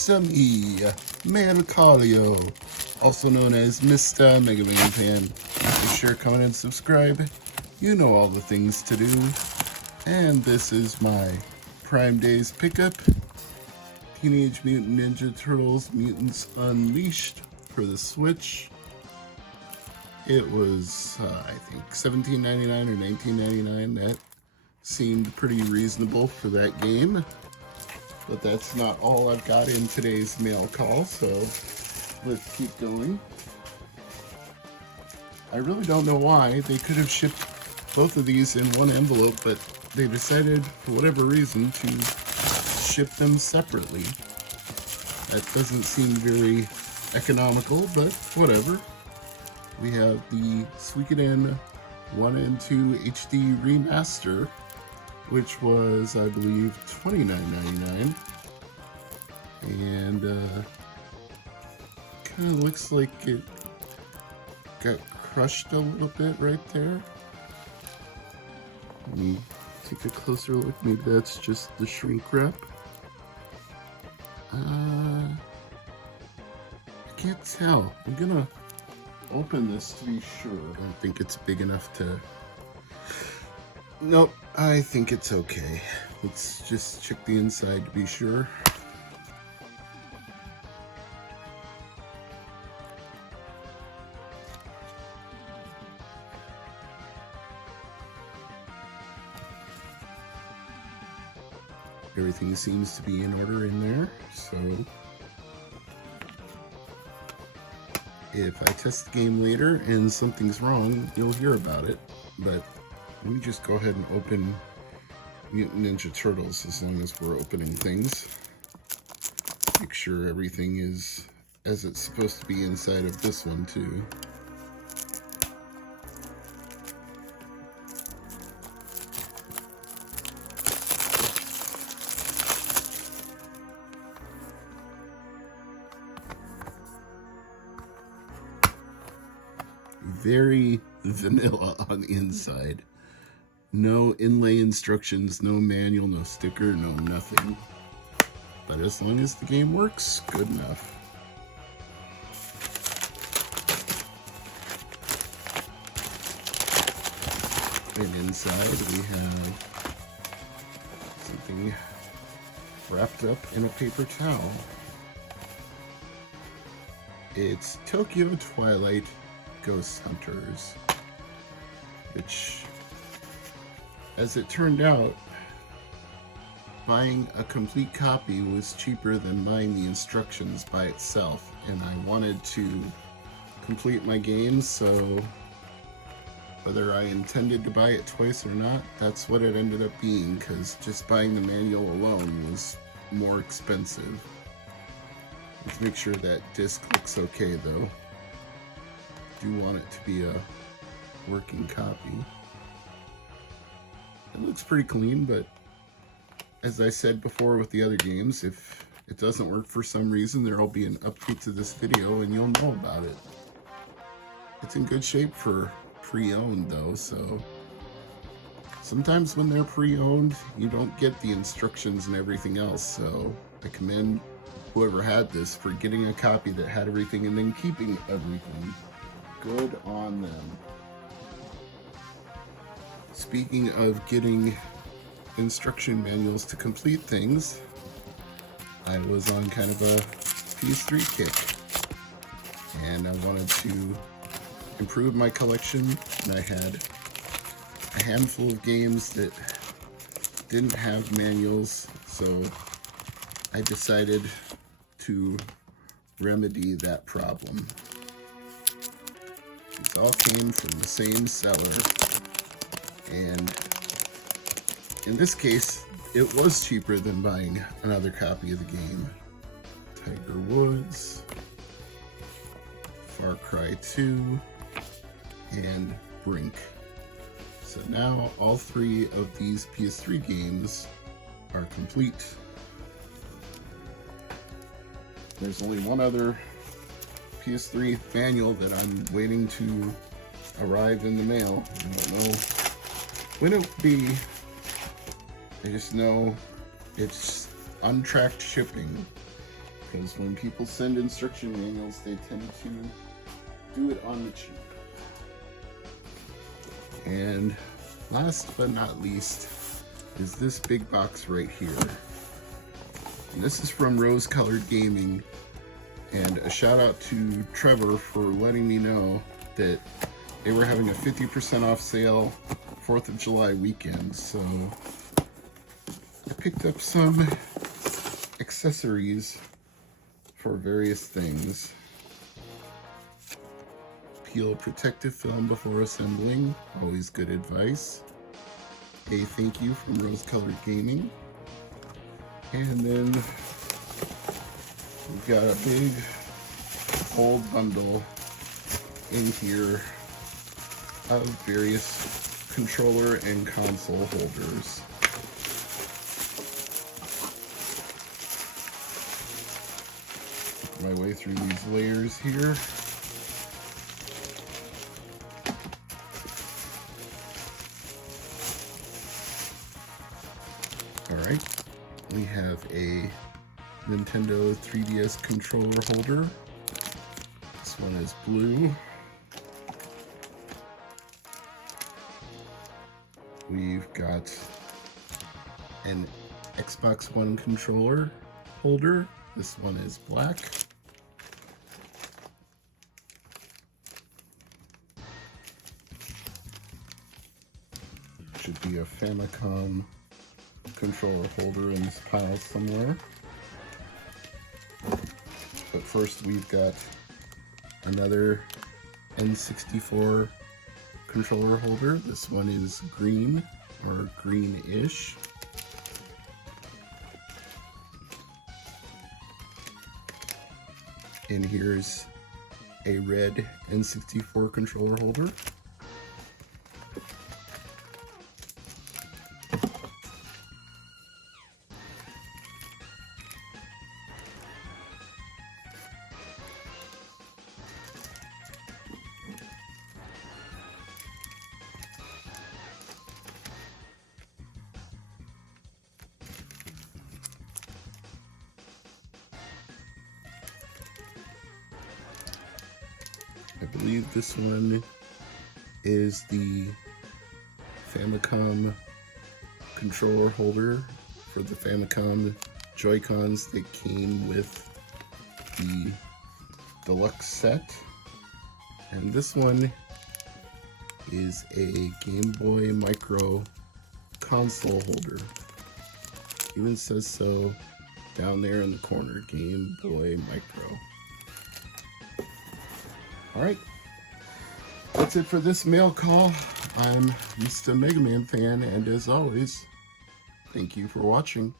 It's me, Mercalio, also known as Mr. MegaManFan. Be sure to comment and subscribe. You know all the things to do. And this is my Prime Days pickup. Teenage Mutant Ninja Turtles Mutants Unleashed for the Switch. It was, I think, $17.99 or $19.99. That seemed pretty reasonable for that game. But that's not all I've got in today's mail call, so let's keep going. I really don't know why. They could have shipped both of these in one envelope, but they decided, for whatever reason, to ship them separately. That doesn't seem very economical, but whatever. We have the Suikoden 1 and 2 HD Remaster, which was, I believe, $29.99. And kind of looks like it got crushed a little bit right there. Let me take a closer look. Maybe that's just the shrink wrap. I can't tell. I'm gonna open this to be sure. I don't think it's big enough to... Nope, I think it's okay. Let's just check the inside to be sure. Everything seems to be in order in there, so if I test the game later and something's wrong, you'll hear about it. But let me just go ahead and open Mutant Ninja Turtles as long as we're opening things. Make sure everything is as it's supposed to be inside of this one too. Very vanilla on the inside. No inlay instructions, no manual, no sticker, no nothing. But as long as the game works, good enough. And inside we have something wrapped up in a paper towel. It's Tokyo Twilight Ghost Hunters, which, as it turned out, buying a complete copy was cheaper than buying the instructions by itself, and I wanted to complete my game, so whether I intended to buy it twice or not, that's what it ended up being, because just buying the manual alone was more expensive. Let's make sure that disc looks okay though. Do want it to be a working copy. It looks pretty clean, but as I said before with the other games, if it doesn't work for some reason, there'll be an update to this video and you'll know about it. It's in good shape for pre-owned though, so sometimes when they're pre-owned, you don't get the instructions and everything else, so I commend whoever had this for getting a copy that had everything and then keeping everything. Good on them. Speaking of getting instruction manuals to complete things, I was on kind of a PS3 kick, and I wanted to improve my collection, and I had a handful of games that didn't have manuals, so I decided to remedy that problem. These all came from the same seller, and in this case, it was cheaper than buying another copy of the game. Tiger Woods, Far Cry 2, and Brink. So now all three of these PS3 games are complete. There's only one other PS3 manual that I'm waiting to arrive in the mail. I don't know when it will be. I just know it's untracked shipping, because when people send instruction manuals, they tend to do it on the cheap. And last but not least is this big box right here. And this is from Rose Colored Gaming, and a shout out to Trevor for letting me know that they were having a 50% off sale 4th of July weekend. So I picked up some accessories for various things. Peel protective film before assembling, always good advice. A thank you from Rose Colored Gaming. And then we've got a big old bundle in here of various controller and console holders. My way through these layers here. Alright, we have a Nintendo 3DS controller holder. This one is blue. We've got an Xbox One controller holder. This one is black. Should be a Famicom controller holder in this pile somewhere. But first we've got another N64 controller holder. This one is green, or greenish. And here's a red N64 controller holder. I believe this one is the Famicom controller holder for the Famicom Joy-Cons that came with the deluxe set. And this one is a Game Boy Micro console holder. Even says so down there in the corner, Game Boy Micro. Alright, that's it for this mail call. I'm Mr. MegaManFan, and as always, thank you for watching.